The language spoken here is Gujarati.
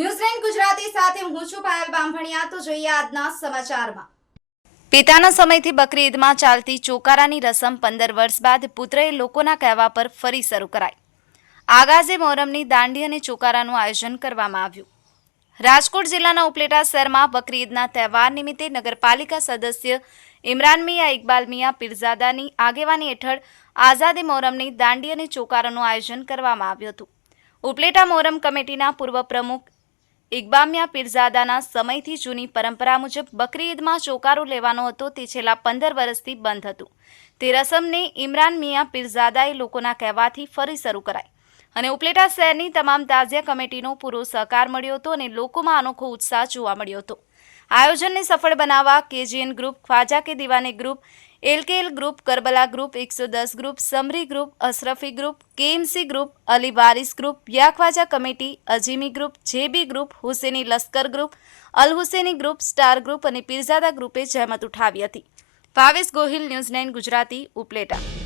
ન્યૂઝલેન્ડ ગુજરાતી સાથે હું છું પાયલ બામભણિયા તો જોઈએ આજના સમાચારમાં. પિતાના સમયથી બકરી ઈદમાં ચાલતી ચોકારાની રસમ પંદર વર્ષ બાદ પુત્રએ લોકોના કહેવા પર ફરી શરૂ કરાઈ. આગાઝે મોહરમની દાંડી અને ચોકારાનું આયોજન કરવામાં આવ્યું. રાજકોટ જિલ્લાના ઉપલેટા શહેરમાં બકરી ઈદના તહેવાર નિમિત્તે નગરપાલિકા સદસ્ય ઇમરાન મિયા ઇકબાલ મિયા પીરઝાદાની આગેવાની હેઠળ આઝાદે મોહરમની દાંડી અને ચોકારાનું આયોજન કરવામાં આવ્યું હતું. ઉપલેટા મોહરમ કમિટીના પૂર્વ પ્રમુખ ઇકબામિયા પીરઝાદાના સમયથી જૂની પરંપરા મુજબ બકરી ઈદમાં ચોકારો લેવાનો હતો, તે છેલ્લા પંદર વર્ષથી બંધ હતું. તે રસમને ઇમરાન મિયા પીરઝાદાએ લોકોના કહેવાથી ફરી શરૂ કરાઈ અને ઉપલેટા શહેરની તમામ તાજિયા કમિટીનો પૂરો સહકાર મળ્યો હતો અને લોકોમાં અનોખો ઉત્સાહ જોવા મળ્યો હતો. આયોજનને સફળ બનાવવા કેજીએન ગ્રુપ, ખ્વાજા કે Diwani group, LKL group, Karbala group, એકસો દસ group, summary group, Ashrafi group, KMC group, Ali Waris group યાખ્વાજા committee, Azimi group, JB group, Husaini Lashkar group, Al Husaini group, star group અને પીરઝાદા ગ્રુપે જહેમત ઉઠાવી હતી. Bhavesh Gohil, News Nine Gujarati, Upleta.